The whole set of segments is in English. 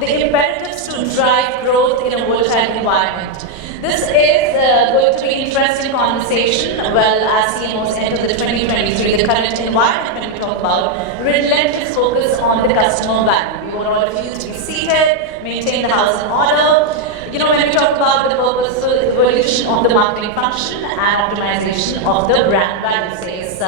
the imperatives to drive growth in a volatile environment. This is going to be an interesting conversation. Well, as CMOs enter the 2023, the current environment when we talk about relentless focus on the customer value. We want all of you to be seated, maintain the house in order. You know, when we talk about the purposeful evolution of the marketing function and optimization of the brand value, says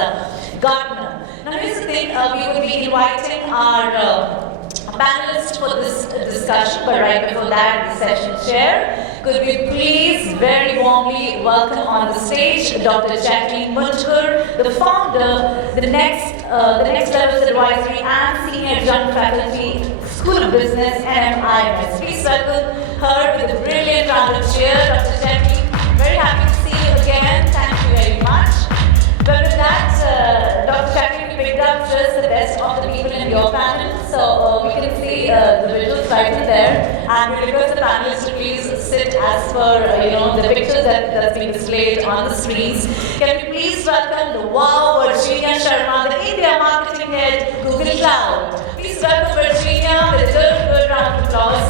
Gartner. Now, here's the thing, we will be inviting our panelists for this discussion, but right before that, the session chair, could we please very warmly welcome on the stage Dr. Jacqueline Mundkur, the founder, the next Levels Advisory and Senior Adjunct Faculty, School of Business, NMIMS. Please welcome her with a brilliant round of cheer. Dr. Jacqueline, very happy to see you again. Thank you very much. But with that, Dr. Jacqueline picked up just the best of the people in your panel. So we can see the visuals right in there. And we request the panelists to please sit as per the pictures that's being displayed on the screens. Can we please welcome the wow Virginia Sharma, the India Marketing Head, Google Cloud. Please welcome Virginia with a good round of applause.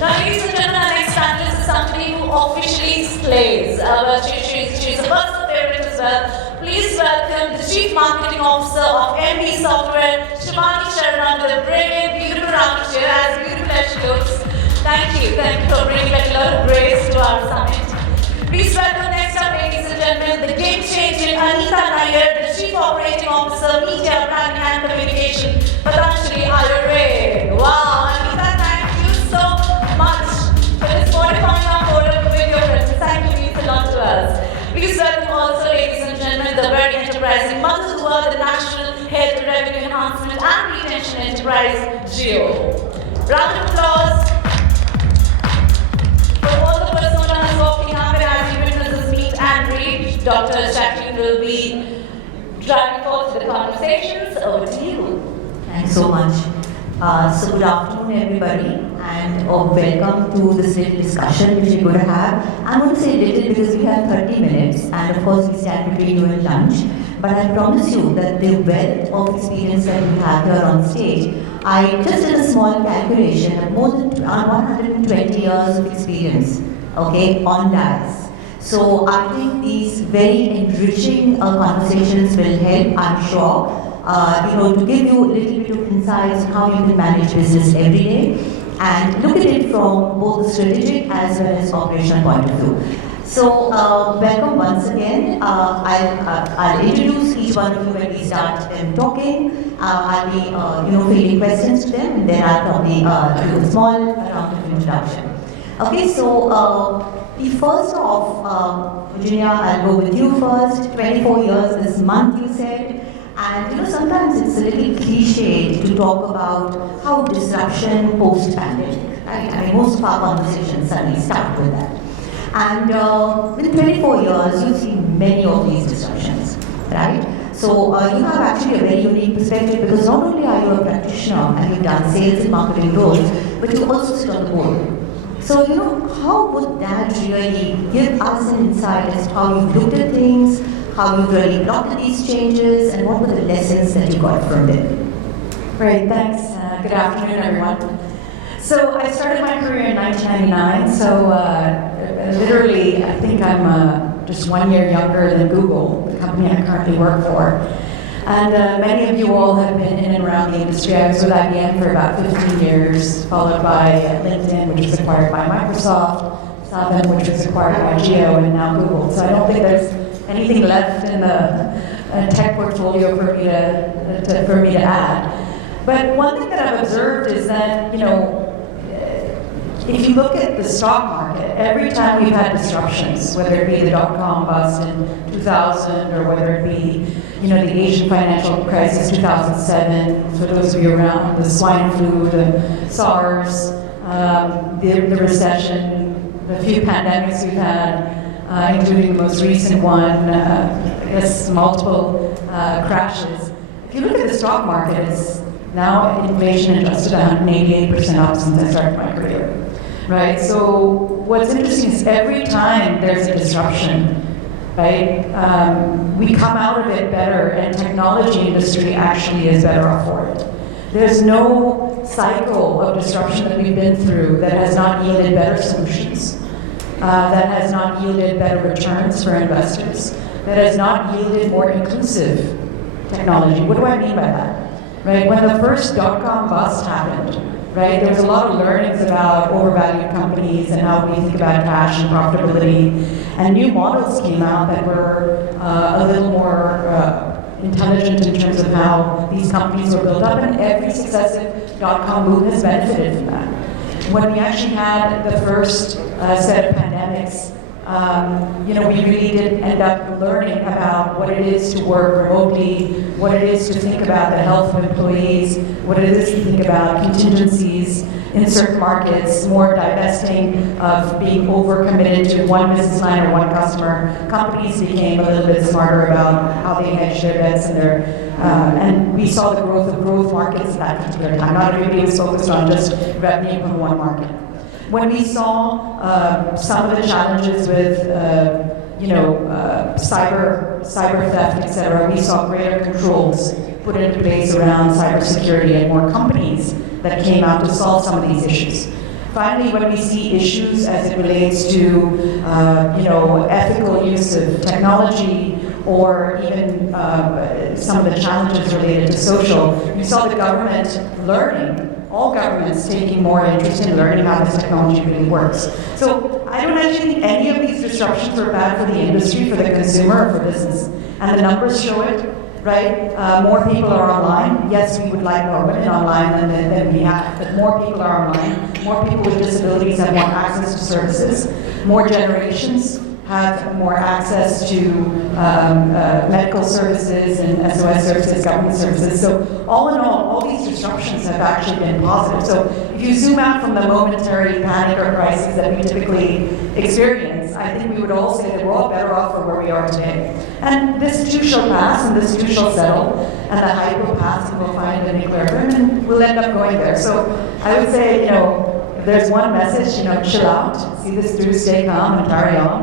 Now, ladies and gentlemen, our next panelist is somebody who officially slays. She's a personal favorite as well. Please welcome the Chief Marketing Officer of Embee Software, Shivani Sharma, with a brilliant, beautiful round of cheer, as beautiful as she looks. Thank you for bringing a lot of grace to our summit. Please welcome next up, ladies and gentlemen, the game-changing Anita Nayyar, the Chief Operating Officer, Media, Branding and Communication, Patanjali, Ayurved. Wow, Anita, thank you so much for this fortifying our forum with your presence. Thank you, means a lot to us. Please welcome also, ladies and gentlemen, the very enterprising Madhu, the National Head of Revenue Enhancement and Retention Enterprise, Geo. Round of applause for all the personas walking up, and as you witness this meet and greet, Dr. Jacqueline will be driving forth the conversations. Over to you. Thanks so much. So good afternoon, everybody, and welcome to this little discussion which we're going to have. I'm going to say little because we have 30 minutes, and of course we stand between you and lunch. But I promise you that the wealth of experience that we have here on stage, I just did a small calculation of more than 120 years of experience, okay, on dice. So I think these very enriching conversations will help, I'm sure, to give you a little bit of insights on how you can manage business every day and look at it from both the strategic as well as operational point of view. So welcome once again. I'll introduce each one of you when we start them talking. I'll be fielding questions to them, and then I'll probably do a small round of introduction. Okay, so the first off, Virginia, I'll go with you first. 24 years this month, you said. And sometimes it's a little cliched to talk about how disruption post-pandemic, right? I mean, most of our conversations suddenly start with that. And in 24 years, you've seen many of these disruptions, right? So you have actually a very unique perspective because not only are you a practitioner and you've done sales and marketing roles, but you also sit on the board. So, how would that really give us an insight as to how you've looked at things, how you really adopted these changes, and what were the lessons that you got from them? Great, thanks. Good afternoon, everyone. So I started my career in 1999, so literally I think I'm just 1 year younger than Google, the company I currently work for. And many of you all have been in and around the industry. I was with IBM for about 15 years, followed by LinkedIn, which was acquired by Microsoft, Saban, which was acquired by Geo, and now Google. So I don't think there's anything left in the tech portfolio for me to add. But one thing that I've observed is that, if you look at the stock market, every time we've had disruptions, whether it be the dot-com bust in 2000 or whether it be, the Asian financial crisis 2007, for those of you around, the swine flu, the SARS, the recession, the few pandemics we've had, including the most recent one, multiple crashes. If you look at the stock market, it's now inflation adjusted 188% up since I started my career, right? So what's interesting is every time there's a disruption, right, we come out of it better, and technology industry actually is better off for it. There's no cycle of disruption that we've been through that has not yielded better solutions, that has not yielded better returns for investors, that has not yielded more inclusive technology. What do I mean by that? Right? When the first dot-com bust happened, right, there was a lot of learnings about overvalued companies and how we think about cash and profitability, and new models came out that were a little more intelligent in terms of how these companies were built up, and every successive dot-com boom has benefited from that. When we actually had the first set of pandemics, we really did end up learning about what it is to work remotely, what it is to think about the health of employees, what it is to think about contingencies in certain markets, more divesting of being overcommitted to one business line or one customer. Companies became a little bit smarter about how they hedge their bets and we saw the growth of growth markets at that particular time. Not everybody was focused on just revenue from one market. When we saw some of the challenges with cyber theft, etc., we saw greater controls put into place around cybersecurity and more companies that came out to solve some of these issues. Finally, when we see issues as it relates to ethical use of technology, or even some of the challenges related to social, we saw the government learning, all governments taking more interest in learning how this technology really works. So I don't actually think any of these disruptions are bad for the industry, for the consumer, or for business. And the numbers show it, right? More people are online. Yes, we would like more women online than we have, but more people are online. More people with disabilities have more access to services. More generations have more access to medical services and SOS services, government services. So all in all these disruptions have actually been positive. So if you zoom out from the momentary panic or crisis that we typically experience, I think we would all say that we're all better off for where we are today. And this too shall pass, and this too shall settle, and the hype will pass, and we'll find an equilibrium, and we'll end up going there. So I would say, if there's one message, chill out, see this through, stay calm, and carry on,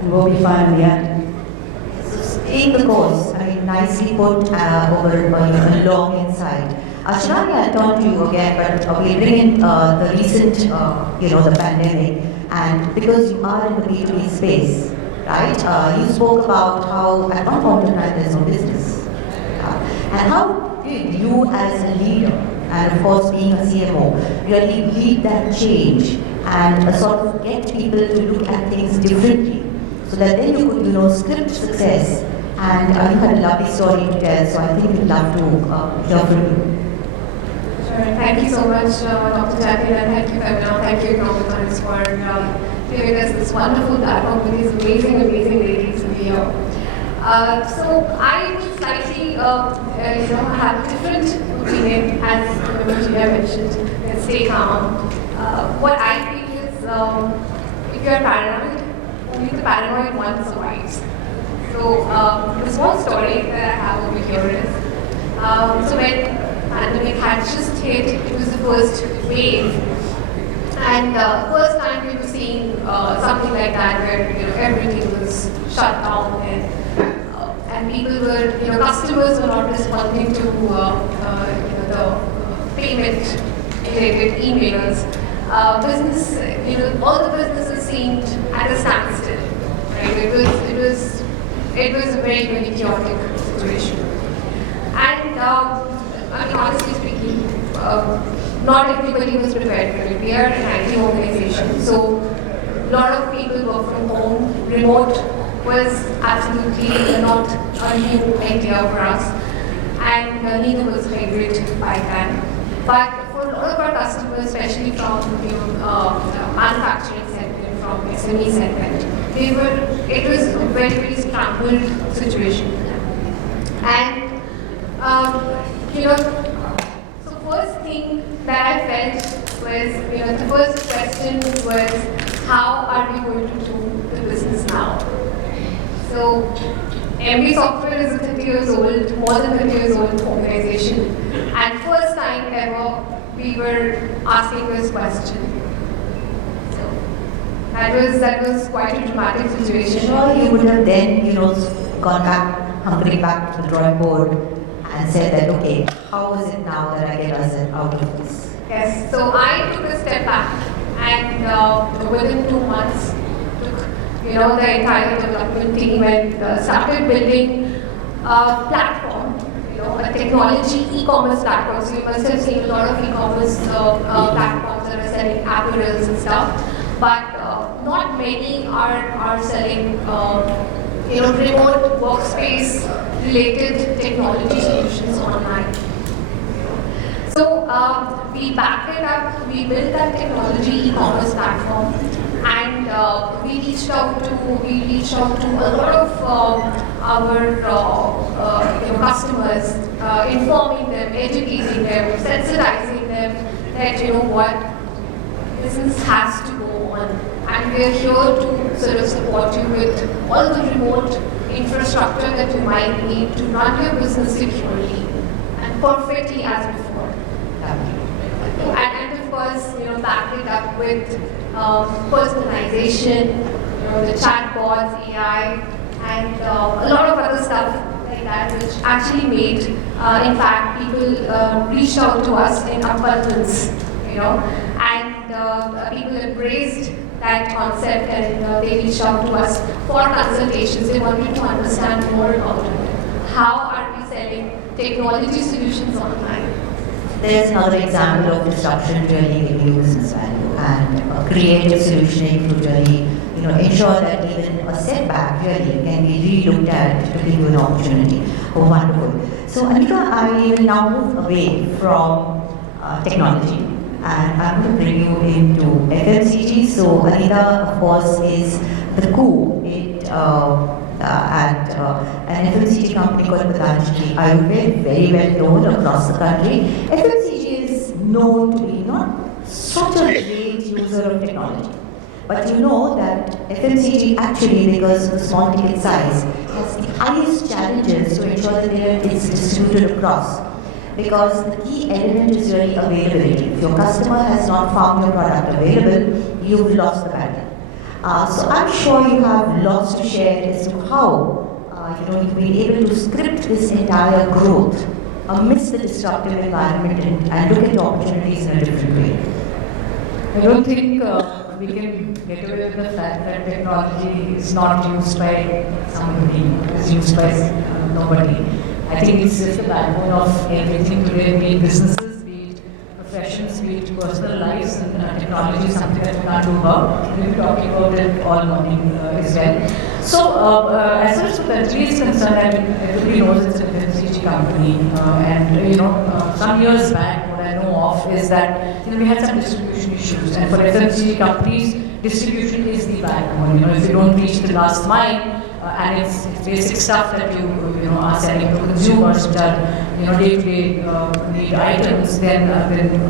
and we'll be fine in the end. So staying the course, nicely put over a long insight. Shivani, I'll turn to you again, but we bring in the recent, the pandemic, and because you are in the B2B space, right? You spoke about how at one point in time there's no business, and how did you as a leader, and of course being a CMO, really lead that change and sort of get people to look at things differently, so that then you could, script success. And you had a lovely story to tell, so I think we'd love to hear from you. Sure. Thank you so much, Dr. Jacqueline, and thank you, Femina. Thank you, Economics, for giving us this wonderful platform with these amazing ladies to be here. So I would slightly, have a different opinion, as Gina mentioned, and stay calm. What I feel is, if you're paranoid, only the paranoid one survives. So the small story that I have over here is, so when pandemic had just hit, it was the first wave, and first time we were seeing something like that where everything was shut down and people were, customers were not responding to the payment related emails. Business, all the businesses seemed at a standstill. Right? It was a very, very chaotic situation. And honestly speaking, not everybody was prepared for it. We are an IT organization, so a lot of people work from home. Remote was absolutely not a new idea for us, and neither was hybrid by then. But for a lot of our customers, especially from manufacturing segment, from SME segment, it was a very, very scrambled situation. And, so first thing that I felt was, the first question was, how are we going to do the business now? So, Embee Software is a 30 years old, more than 30 years old organization. And first time ever, we were asking this question. That was quite a dramatic situation. Sure, you would have then, gone back, hunkering back to the drawing board and said that, okay, how is it now that I get us out of this? Yes, so I took a step back and within 2 months took the entire development team and started building a platform, a technology e-commerce platform. So you must have seen a lot of e-commerce platforms that are selling apparels and stuff, but not many are selling remote workspace related technology solutions online. So we backed it up, we built that technology e-commerce platform, and we reached out to a lot of our customers, informing them, educating them, sensitizing them that what business has to go on, and we are here to sort of support you with all the remote infrastructure that you might need to run your business securely and perfectly as before. And of course, back it up with personalization, the chatbots, AI, and a lot of other stuff like that, which actually made, in fact, people reached out to us in abundance, and people embraced that concept, and they reached out to us for consultations. They wanted to understand more about it. How are we selling technology solutions online? There's another example of disruption really giving you business value, and a creative solutioning to really ensure that even a setback really can be re-looked at to give you an opportunity. Oh, wonderful. So Anita, I will now move away from technology, and I'm going to bring you into FMCG. So Anita, of course, is the COO at an FMCG company called Patanjali, Ayurved, very well known across the country. FMCG is known to be not such a great user of technology. But you know that FMCG actually, because of the small ticket size, has the highest challenges to ensure that it's distributed across. Because the key element is really availability. If your customer has not found your product available, you've lost the battle. So I'm sure you have lots to share as to how you've been able to script this entire growth amidst the disruptive environment and look at the opportunities in a different way. I don't think we can get away with the fact that technology is not used by somebody, it is used by nobody. I think it's just the backbone of everything today, be it businesses, be it professions, be it personal lives, and technology is something that we can't do about. We'll be talking about it all morning as well. So, as far as Patanjali is concerned, everybody knows it's an FMCG company, and some years back, what I know of is that we had some distribution issues, and for FMCG companies, distribution is the backbone. If you don't reach the last mile, and it's basic stuff that you are selling to consumers, which are day-to-day need items, then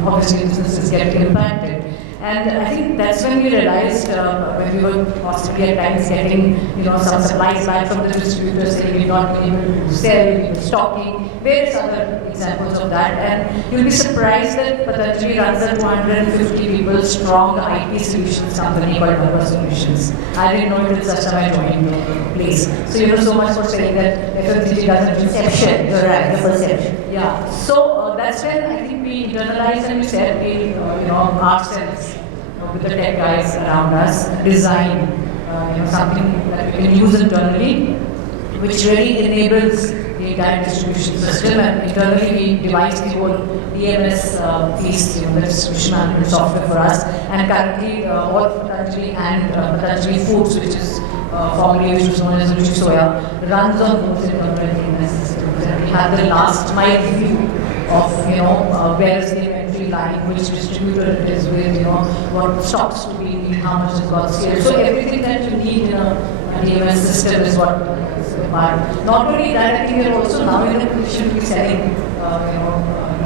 obviously businesses get impacted. And I think that's when we realized, when we were possibly at times getting some supplies back from the distributors saying we've not been able to sell, we were stocking, various other examples of that. And you'll be surprised that Patanjali runs a 250 people strong IT solutions company called Mundkur Solutions. I didn't know it was such time I joined the place. So so much for saying that FMCG doesn't Perception, you're right, the perception. Yeah. So that's when I think we internalized and we said we, ourselves, with the tech guys around us, design something that we can use internally, which really enables the entire distribution system. And internally we devised the whole DMS piece, the distribution management software for us. And currently all Patanjali and Patanjali Foods, which is formerly which was known as Ruchi Soya, runs on both internal DMS systems. And we have the last mile view of where is the inventory lying, which distributor it is with, what stocks to be in, how much has got scaled. So everything that you need in a DMS system is what is required. Not only that, I think we are also now in a position to be selling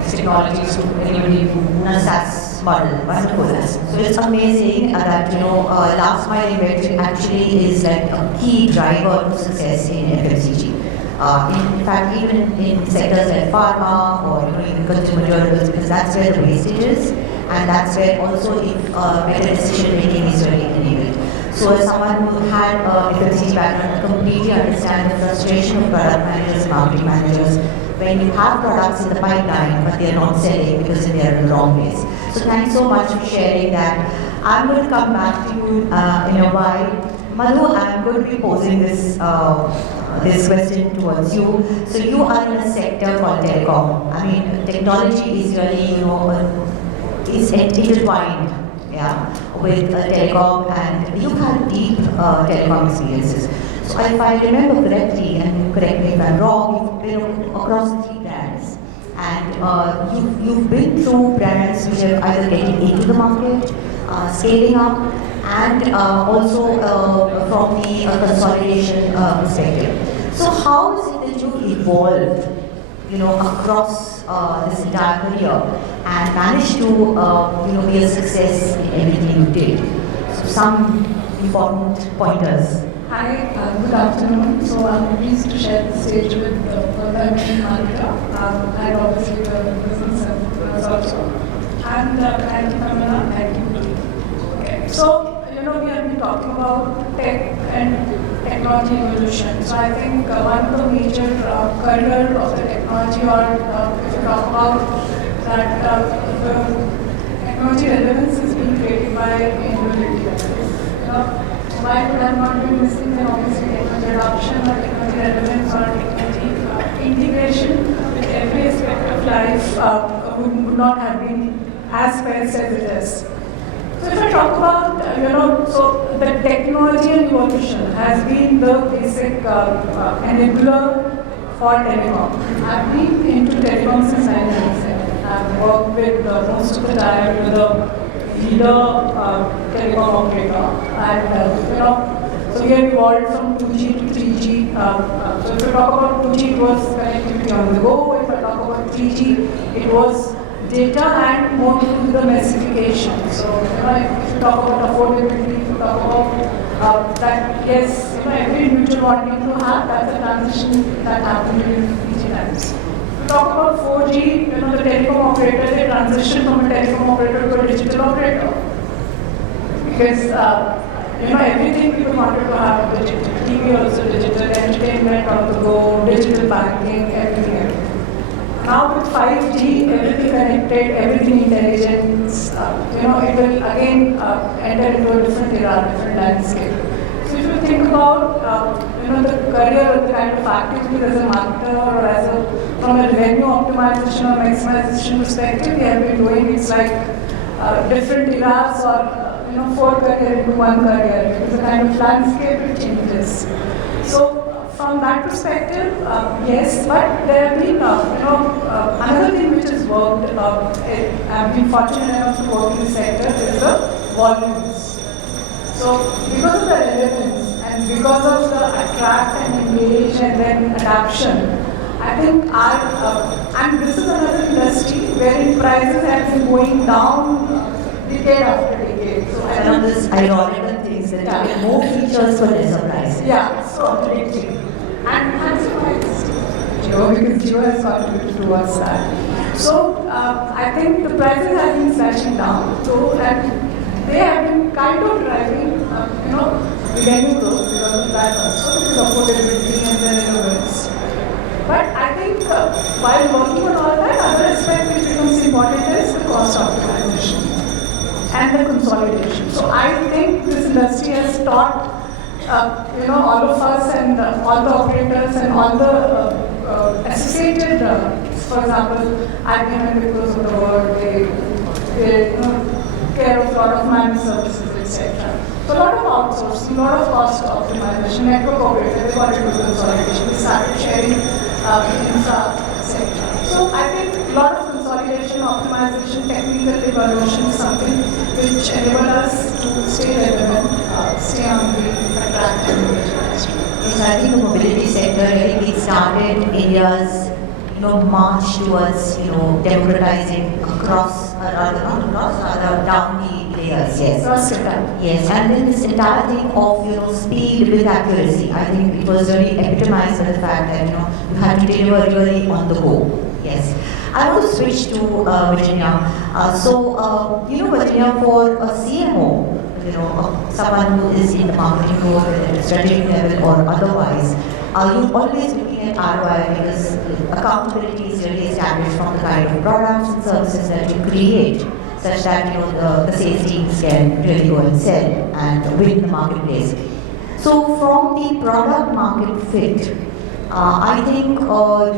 these technologies to anybody who A SaaS model, wonderful. So it's amazing that last mile inventory actually is like a key driver to success in FMCG. In fact, even in sectors like pharma or even consumer durables, because that's where the wastage is, and that's where also better decision making is really enabled. So as someone who had a FMCG background, I completely understand the frustration of product managers, marketing managers, when you have products in the pipeline but they are not selling because they are in the wrong place. So thanks so much for sharing that. I'm going to come back to you in a while. Madhu, I'm going to be posing this question towards you. So you are in a sector called telecom. I mean, technology is really, is intertwined, yeah, with telecom, and you've had deep telecom experiences. So if I remember correctly, and correct me if I'm wrong, you've been across the 3 brands, and you've been through brands which are either getting into the market, scaling up, and also from the consolidation perspective. So how is it that you evolved, across this entire career and managed to, be a success in everything you did? So some important pointers. Hi, good afternoon. So I'm pleased to share the stage with Patanjali and Anita, and obviously the business and also. And thank you, Pamela. Thank you. Okay. So, we have been talking about tech and technology evolution. So I think one of the major career of the technology, or if you talk about that, the technology relevance is being created by individuals. Why would I not be missing, then obviously technology adoption or technology relevance or technology integration with every aspect of life would not have been as fast as it is. So if I talk about, so the technology and evolution has been the basic enabler for telecom. I've been into telecom since 1997. I've worked with most of the time with the leader telecom operator, and so we have evolved from 2G to 3G. So if I talk about 2G, it was connectivity on the go. If I talk about 3G, it was data and more to do the massification. So if you talk about affordability, if you talk about that, yes, every individual wanting to have, that's a transition that happened during 3G times. We talk about 4G, the telecom operator, they transition from a telecom operator to a digital operator. Because, everything people wanted to have digital. TV also digital, entertainment on the go, digital banking, everything. Now with 5G, everything connected, everything intelligent, it will again enter into a different era, different landscape. So if you think about, the career or the kind of activities as a marketer or from a revenue optimization or maximization perspective, we have been doing, it's like different eras or, 4 career into 1 career, because the kind of landscape it changes. So from that perspective, yes, but there have been, another thing which has worked, I've been fortunate enough to work in the sector, is the volumes. So because of the relevance and because of the attract and engage and then adaption, I think and this is another industry wherein prices have been going down decade after decade. So I One of these ironical things that you get more features for lesser price. yeah, so completely. And that's why it's Geo, because Geo has contributed towards that. So I think the prices have been slashing down, so and they have been kind of driving, revenue growth because of that also, because of affordability and then relevance. But I think while working on all that, other aspect which becomes important is the cost optimization and the consolidation. So I think this industry has taught, all of us and all the operators and all the associated, for example, IBM and Wipros of the world, they care of a lot of managed services, etc. So a lot of outsourcing, a lot of cost optimization, network operator, they got into consolidation, they started sharing infra, etc. So I think a lot of consolidation, optimization, technical evaluation is something which enable us to stay relevant, stay on the track and engage industry. Yes, I think the mobility sector really started India's march towards democratizing across, rather down the layers. Yes. Across the time. Yes, and then this entire thing of speed with accuracy. I think it was really epitomized by the fact that you had to deliver really on the go. Yes. I want to switch to Virginia. Virginia, for a CMO, someone who is in the marketing role, whether at a strategic level or otherwise, are you always looking at ROI because accountability is really established from the kind of products and services that you create, such that the sales teams can really go and sell and win the marketplace. So from the product market fit, I think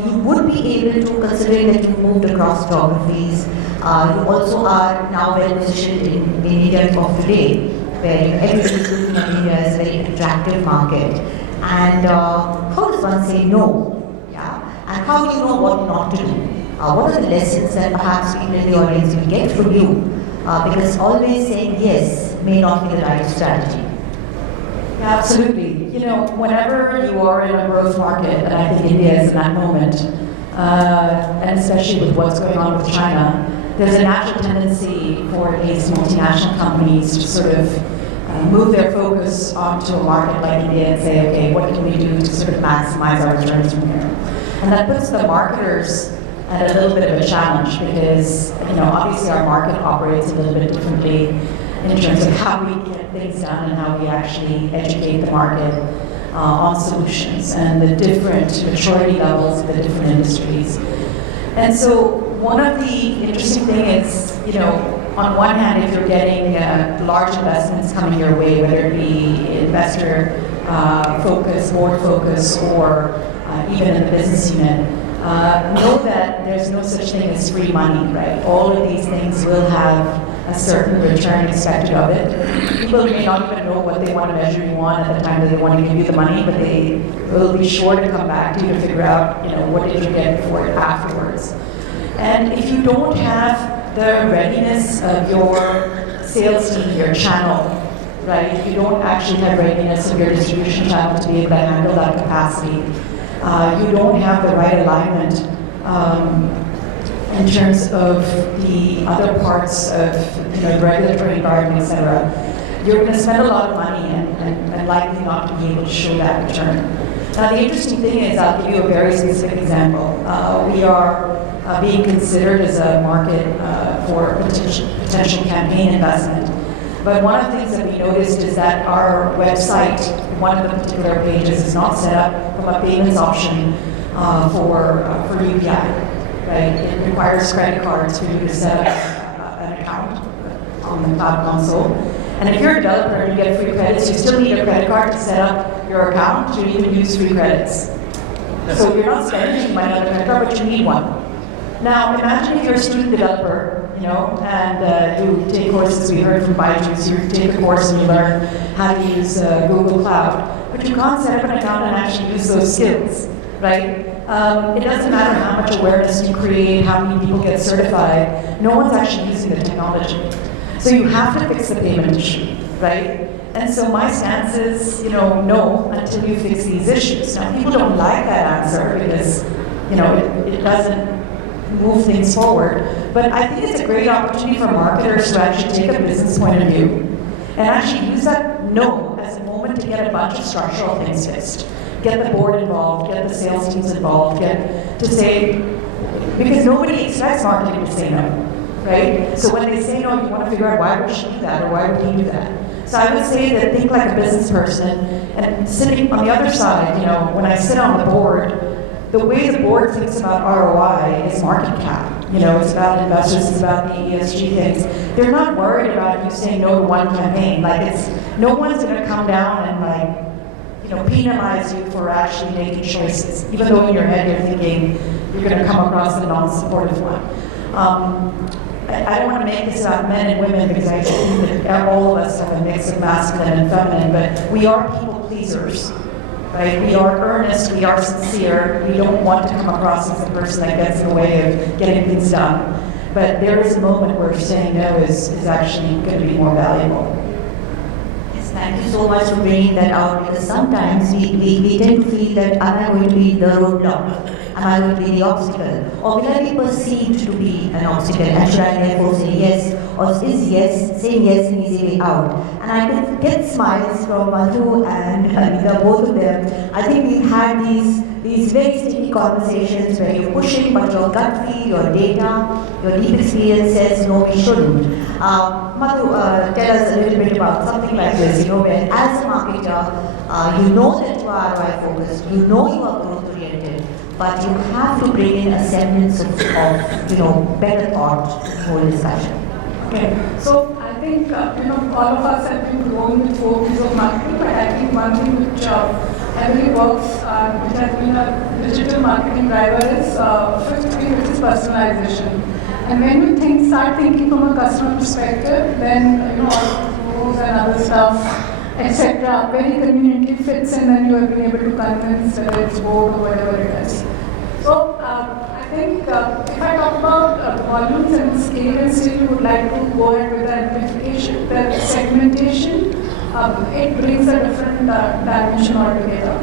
you would be able to, considering that you moved across geographies, you also are now well positioned in India of today, where everybody is looking at India as a very attractive market. And how does one say no? Yeah? And how do you know what not to do? What are the lessons that perhaps people in the audience will get from you? Because always saying yes may not be the right strategy. Absolutely. Whenever you are in a growth market, and I think India is in that moment, and especially with what's going on with China, there's a natural tendency for these multinational companies to sort of move their focus onto a market like India and say, okay, what can we do to sort of maximize our returns from here? And that puts the marketers at a little bit of a challenge because, obviously our market operates a little bit differently in terms of how we get things done and how we actually educate the market on solutions and the different maturity levels of the different industries. And so one of the interesting things is, on one hand, if you're getting large investments coming your way, whether it be investor focus, board focus, or even in the business unit, know that there's no such thing as free money, right? All of these things will have a certain return expected of it. People may not even know what they want to measure you on at the time that they want to give you the money, but they will be sure to come back to you to figure out, what did you get for it afterwards. And if you don't have the readiness of your sales team, your channel, right? You don't actually have readiness of your distribution channel to be able to handle that capacity. You don't have the right alignment in terms of the other parts of the regulatory environment, et cetera. You're going to spend a lot of money and likely not to be able to show that return. Now, the interesting thing is, I'll give you a very specific example. We are being considered as a market for potential campaign investment. But one of the things that we noticed is that our website, one of the particular pages, is not set up from a payments option for UPI. Right? It requires credit cards for you to set up an account on the cloud console. And if you're a developer and you get free credits, you still need a credit card to set up your account to even use free credits. So you're not spending money on a credit card, but you need one. Now, imagine if you're a student developer, and you take courses. We heard from Byju's, you take a course and you learn how to use Google Cloud, but you can't set up an account and actually use those skills, right? It doesn't matter how much awareness you create, how many people get certified, no one's actually using the technology. So you have to fix the payment issue, right? And so my stance is, no, until you fix these issues. Now, people don't like that answer because, it doesn't move things forward. But I think it's a great opportunity for marketers to actually take a business point of view and actually use that no as a moment to get a bunch of structural things fixed. Get the board involved, get the sales teams involved, get to say, because nobody expects marketing to say no, right? So when they say no, you want to figure out why would she do that or why would he do that? So I would say that think like a business person, and sitting on the other side, when I sit on the board, the way the board thinks about ROI is market cap. It's about investors, it's about the ESG things. They're not worried about you saying no to one campaign. No one's going to come down and penalize you for actually making choices, even though in your head you're thinking you're going to come across a non-supportive one. I don't want to make this about men and women because I think that all of us have a mix of masculine and feminine, but we are people pleasers. Right? We are earnest, we are sincere, we don't want to come across as a person that gets in the way of getting things done. But there is a moment where saying no is actually going to be more valuable. Yes, thank you so much for bringing that out, because sometimes we tend to feel that, am I going to be the roadblock? Am I going to be the obstacle? Or will I be perceived to be an obstacle? And should I therefore say yes? Or is yes, saying yes an easy way out? And I could get smiles from Madhu and Anita, both of them. I think we've had these very sticky conversations where you're pushing, but your gut feel, your data, your deep experience says, no, we shouldn't. Madhu, tell us a little bit about something like this, where as a marketer, you know that you are ROI focused, you know you are growth oriented. but you have to bring in a semblance of better thought to the whole discussion. Okay, so I think all of us have been going with 4 P's of marketing, but I think one thing which heavily works, which has been a digital marketing driver, is 5th P, which is personalization. And when you start thinking from a customer perspective, then all of those and other stuff, etc., very conveniently fits in, and you have been able to convince whether it's board or whatever it is. So I think if I talk about volumes and scale, and still you would like to go ahead with the amplification, the segmentation, it brings a different dimension altogether.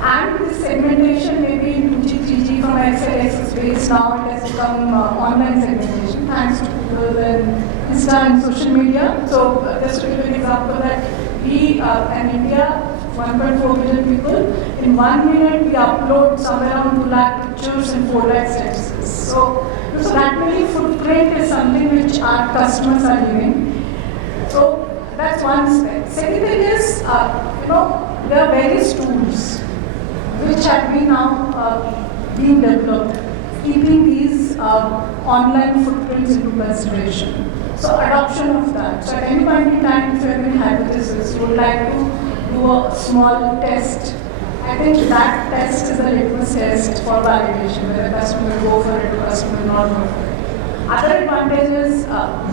And this segmentation may be in 2G, 3G from XLX space, now it has become online segmentation thanks to Google and Insta and social media. So just to give an example that we in India, 1.4 million people, in 1 minute we upload somewhere around 2 lakh pictures and 4 lakh statuses. So that many footprint is something which our customers are living. So that's one aspect. Second thing is, there are various tools which have been now being developed, keeping these online footprints into consideration. So adoption of that. So at any point in time, if you have any hypothesis, you would like to do a small test. I think that test is a litmus test for validation, whether the customer will go for it or the customer will not go for it. Other advantage is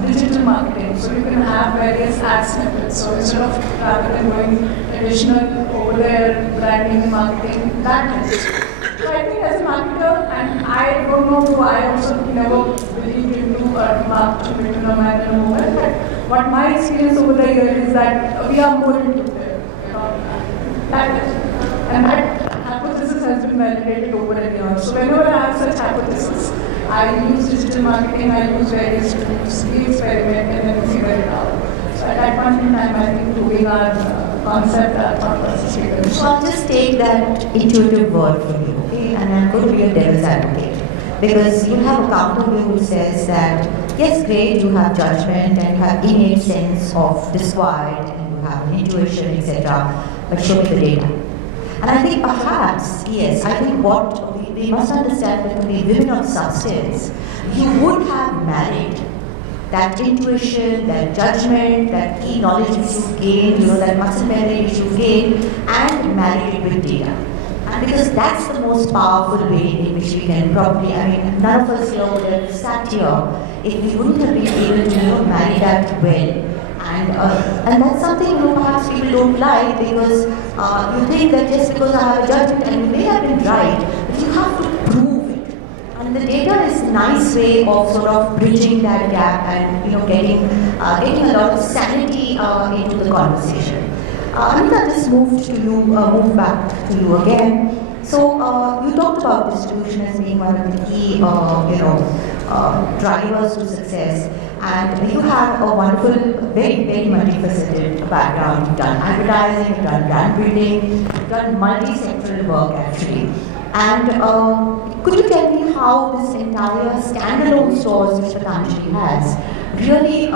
digital marketing. So you can have various ad snippets. So instead of rather than going traditional over there branding and marketing, that helps. So I think as a marketer, and I don't know, I also never believed into marketing between a man and a woman, but what my experience over the years is that we are more into it. And that hypothesis has been validated over the years. So whenever I have such hypothesis, I use digital marketing, I use various tools, we experiment and then we figure it out. So at that point in time, I think proving our concept, our thought process becomes. So I'll just take that intuitive word from you, okay? And I'm going to be a devil's advocate. Because you have a counter view who says that, yes, great, you have judgment and you have innate sense of disquiet and you have an intuition, etc. But show me the data. And I think perhaps, yes, I think what we must understand that to be women of substance, you would have married that intuition, that judgment, that key knowledge which you gained, that muscle memory which you gained, and married it with data. And because that's the most powerful way in which we can probably, none of us here would have sat here if we wouldn't have been able to marry that well. And that's something perhaps people don't like because you think that just because I have a judgment and you may have been right, but you have to prove it. And the data is a nice way of sort of bridging that gap and getting a lot of sanity into the conversation. Anita, just move back to you again. So you talked about distribution as being one of the key drivers to success. And you have a wonderful, very, very multifaceted background. You've done advertising, you've done brand building, you've done multi-sectoral work actually. And could you tell me how this entire standalone stores which Patanjali has really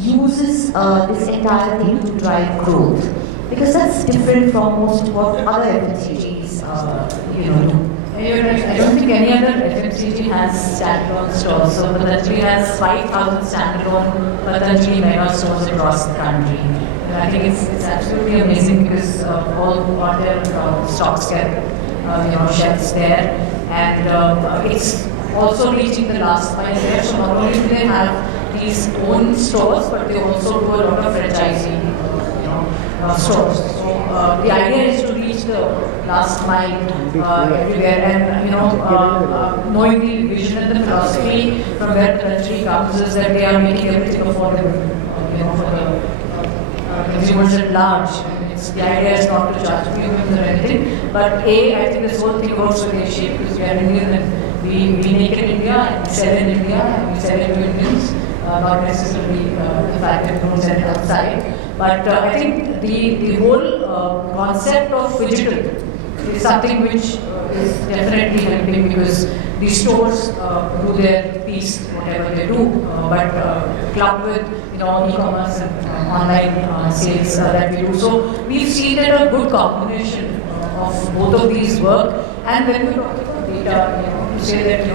uses this entire thing to drive growth? Because that's different from most what other FMCGs do. I don't think any other FMCG has standalone stores. So Patanjali has 5,000 standalone Patanjali mega stores across the country. And I think it's absolutely amazing because all their stocks get shelves there, and it's also reaching the last mile there. So not only do they have these own stores, but they also do a lot of franchisee stores. So the idea is to reach the last mile everywhere, and knowing the vision and the philosophy from where the country comes is that they are making everything affordable, for the consumers at large. The idea is not to charge premiums or anything, but I think this whole thing works with Asia because we are Indian and we make it in India and we sell in India and we sell it to Indians, not necessarily the fact that we don't sell it outside. But I think the whole concept of digital is something which is definitely helping because these stores do their piece, whatever they do, but clubbed with e-commerce and online sales that we do. So we've seen that a good combination of both of these work, And when we talk about data, to say that, I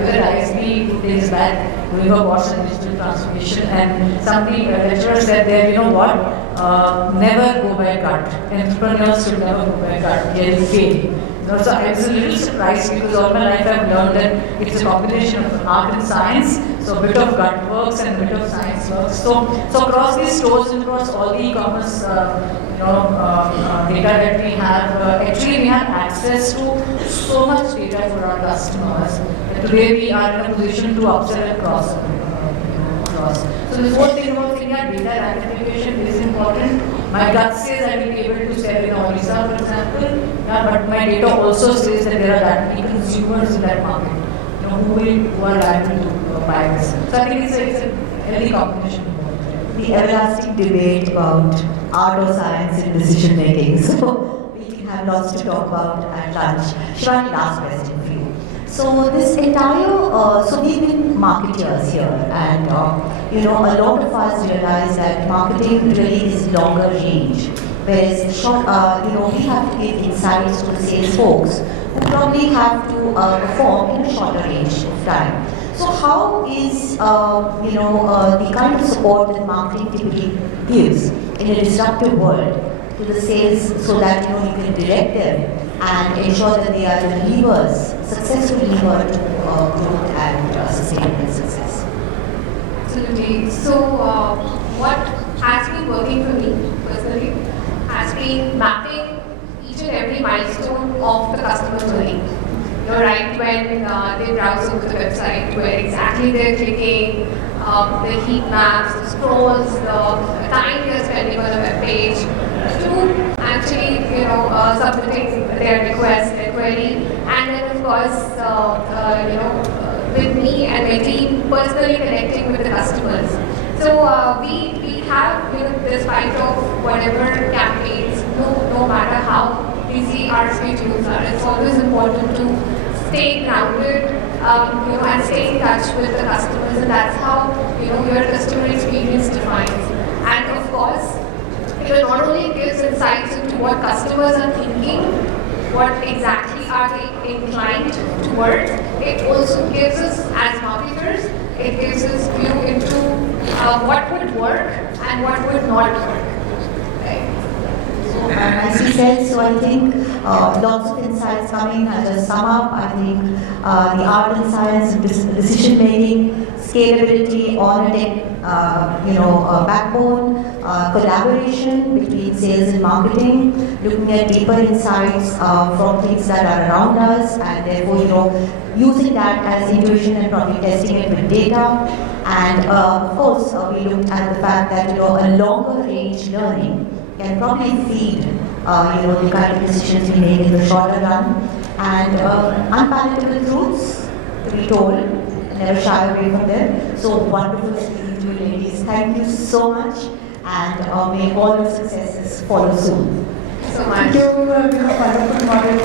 was at ISB 2 days back doing a course on digital transformation, and somebody, a lecturer said there, never go by gut. Entrepreneurs should never go by gut. They'll fail. So I was a little surprised because all my life I've learned that it's a combination of art and science. So a bit of gut works and a bit of science works. So across these stores and across all the e-commerce, data that we have, actually we have access to so much data for our customers. Today we are in a position to upsell and cross. So this whole thing about data identification is important. My gut says I will be able to sell in Orissa, for example, but my data also says that there are that many consumers in that market, who are liable to buy this. So I think it's a healthy combination. The everlasting debate about art or science in decision making. So we can have lots to talk about at lunch. Shivani, last question for you. So this entire, so we've been marketeers here, and a lot of us realize that marketing really is longer range, whereas we have to give insights to the sales folks who probably have to perform in a shorter range of time. So how is the kind of support that marketing typically gives in a disruptive world to the sales, so that you can direct them and ensure that they are the levers, successful lever to growth and sustainable success? Absolutely. So what has been working for me personally has been mapping each and every milestone of the customer journey. Right when they browse over the website, where exactly they're clicking, the heat maps, the scrolls, the time they're spending on the web page, to actually, submitting their request, their query, and then of course, with me and my team personally connecting with the customers. So we have, despite of whatever campaigns, no matter how busy our schedules are, it's always important to stay grounded, and stay in touch with the customers, and that's how your customer experience defines. And of course, it not only gives insights into what customers are thinking, what exactly are they inclined towards, it also gives us, as marketers, it gives us view into what would work and what would not work. As you said, so I think lots of insights coming. I'll just sum up. I think the art and science of decision making, scalability on a tech, backbone, collaboration between sales and marketing, looking at deeper insights from things that are around us, and therefore using that as intuition and probably testing it with data. And of course, we looked at the fact that a longer range learning can probably feed the kind of decisions we make in the shorter run, and unpalatable truths to be told, never shy away from them. So wonderful speaking to you ladies. Thank you so much, and may all your successes follow soon. So much. Thank you, wonderful model.